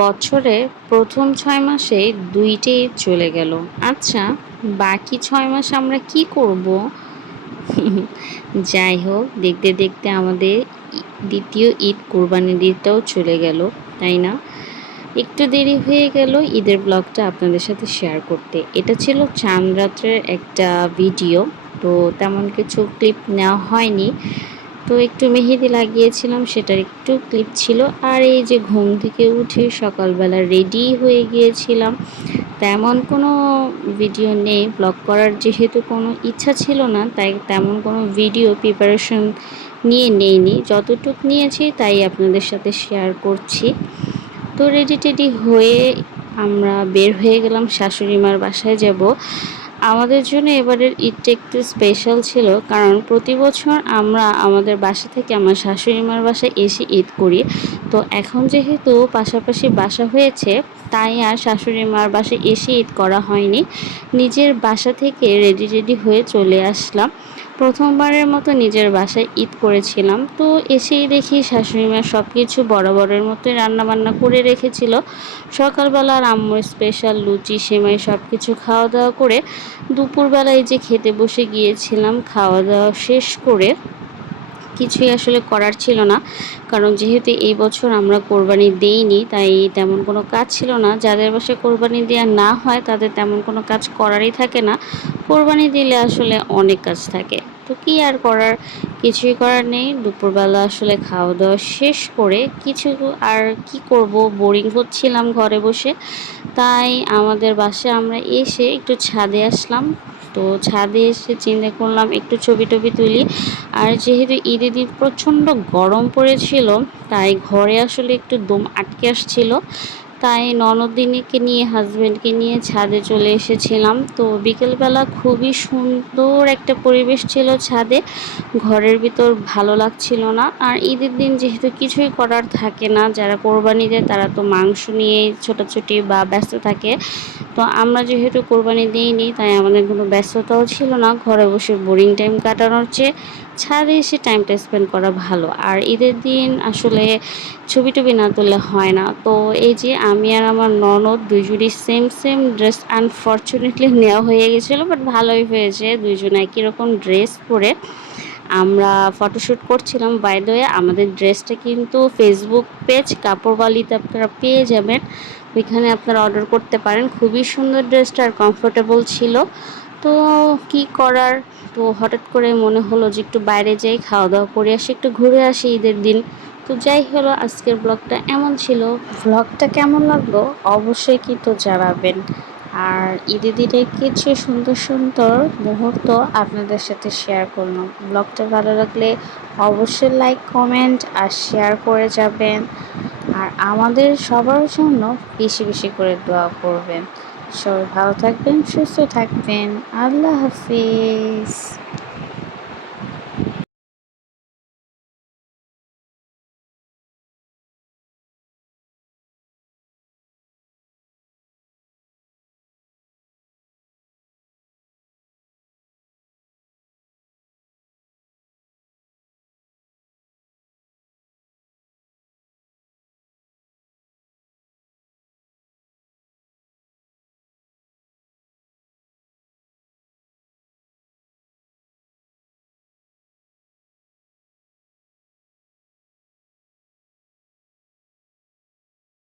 বছরে প্রথম ৬ মাসেই ২ টি ঈদ চলে গেল। আচ্ছা, বাকি ৬ মাস আমরা কি করব? যাই হোক, দেখতে, দেখতে আমাদের দ্বিতীয় ঈদ কোরবানির ঈদটাও চলে গেল, তাই না? একটু দেরি হয়ে গেল ঈদের ব্লগটা আপনাদের সাথে শেয়ার করতে। এটা ছিল চাঁদ রাতের একটা ভিডিও। তো তেমন কিছু ক্লিপ নেওয়া হয়নি। তো একটু মেহেদি লাগিয়েছিলাম, সেটার একটু ক্লিপ ছিল। আর এই যে ঘুম থেকে উঠে সকালবেলা রেডি হয়ে গিয়েছিলাম, তেমন কোনো ভিডিও নেই ব্লগ করার, যেহেতু কোনো ইচ্ছা ছিল না, তাই তেমন কোনো ভিডিও প্রিপারেশন নিয়ে নেইনি। যতটুকু নিয়েছি তাই আপনাদের সাথে শেয়ার করছি। তো রেডি টেডি হয়ে আমরা বের হয়ে গেলাম, শাশুড়ি মার বাসায় যাব। আমাদের জন্য এবারের ঈদটা একটু স্পেশাল ছিল, কারণ প্রতি বছর আমরা আমাদের বাসা থেকে আমার শাশুড়ি মার বাসায় এসে ঈদ করি। তো এখন যেহেতু পাশাপাশি বাসা হয়েছে, তাই আর শাশুড়ি মার বাসায় এসে ঈদ করা হয়নি। নিজের বাসা থেকে রেডি রেডি হয়ে চলে আসলাম। প্রথমবারের মতো নিজের বাসায় ঈদ করেছিলাম। তো এসেই দেখি শাশুড়ি মা সব কিছু বরাবরের মতোই রান্নাবান্না করে রেখেছিল। সকালবেলার আম্মুর স্পেশাল লুচি সেমাই সব কিছু খাওয়া দাওয়া করে দুপুরবেলায় যে খেতে বসে গিয়েছিলাম। খাওয়া দাওয়া শেষ করে কিছুই আসলে করার ছিল না, কারণ যেহেতু এই বছর আমরা কোরবানি দেইনি, তাই তেমন কোনো কাজ ছিল না। যাদের বাসায় কোরবানি দেওয়া না হয় তাদের তেমন কোনো কাজ করারই থাকে না। কোরবানি দিলে আসলে অনেক কাজ থাকে, তো কি আর করার, কিছুই করার নেই। দুপুরবেলা আসলে খাওয়া দাওয়া শেষ করে কিছু আর কি করব, বোরিং হচ্ছিলাম ঘরে বসে। তাই আমাদের বাসায় আমরা এসে একটু ছাদে আসলাম। তো ছাদে এসে চিন্তা করলাম একটু ছবি টবি তুলি। আর যেহেতু ঈদের দিন প্রচণ্ড গরম পড়েছিল, তাই ঘরে আসলে একটু দম আটকে আসছিল। তাই ননদিনীকে নিয়ে, হাজব্যান্ডকে নিয়ে ছাদে চলে এসেছিলাম। তো বিকেলবেলা খুবই সুন্দর একটা পরিবেশ ছিল ছাদে। ঘরের ভিতর ভালো লাগছিল না। আর ঈদের দিন যেহেতু কিছুই করার থাকে না, যারা কোরবানি দেয় তারা তো মাংস নিয়েই ছোটাছুটি বা ব্যস্ত থাকে। তো আমরা যেহেতু কোরবানি দিইনি, তাই আমাদের কোনো ব্যস্ততাও ছিল না। ঘরে বসে বোরিং টাইম কাটানোর চেয়ে ছাদে এসে টাইমটা স্পেন্ড করা ভালো। আর ঈদের দিন আসলে ছবি টবি না তুললে হয় না। তো এই যে আমি আর আমার ননদ দুইজনই সেম সেম ড্রেস আনফর্চুনেটলি নেওয়া হয়ে গেছিলো, বাট ভালোই হয়েছে। দুইজন একই রকম ড্রেস পরে আমরা ফটোশ্যুট করছিলাম। বাই দ্য ওয়ে, আমাদের ড্রেসটা কিন্তু ফেসবুক পেজ কাপড়বালিতে আপনারা পেয়ে যাবেন, ওইখানে আপনারা অর্ডার করতে পারেন। খুবই সুন্দর ড্রেসটা আর কমফোর্টেবল ছিল। তো কি করার, তো হঠাৎ করে মনে হলো যে একটু বাইরে যাই, খাওয়া দাওয়া করে আসি, একটু ঘুরে আসি ঈদের দিন। তো যাই হলো, আজকের ব্লগটা এমন ছিল। ব্লগটা কেমন লাগলো অবশ্যই কিন্তু জানাবেন। আর ঈদের দিনে কিছু সুন্দর সুন্দর মুহূর্ত আপনাদের সাথে শেয়ার করলাম। ব্লগটা ভালো লাগলে অবশ্যই লাইক, কমেন্ট আর শেয়ার করে যাবেন। আর আমাদের সবার জন্য বেশি বেশি করে দোয়া করবেন। সবাই ভালো থাকবেন, সুস্থ থাকবেন। আল্লাহ হাফিজ।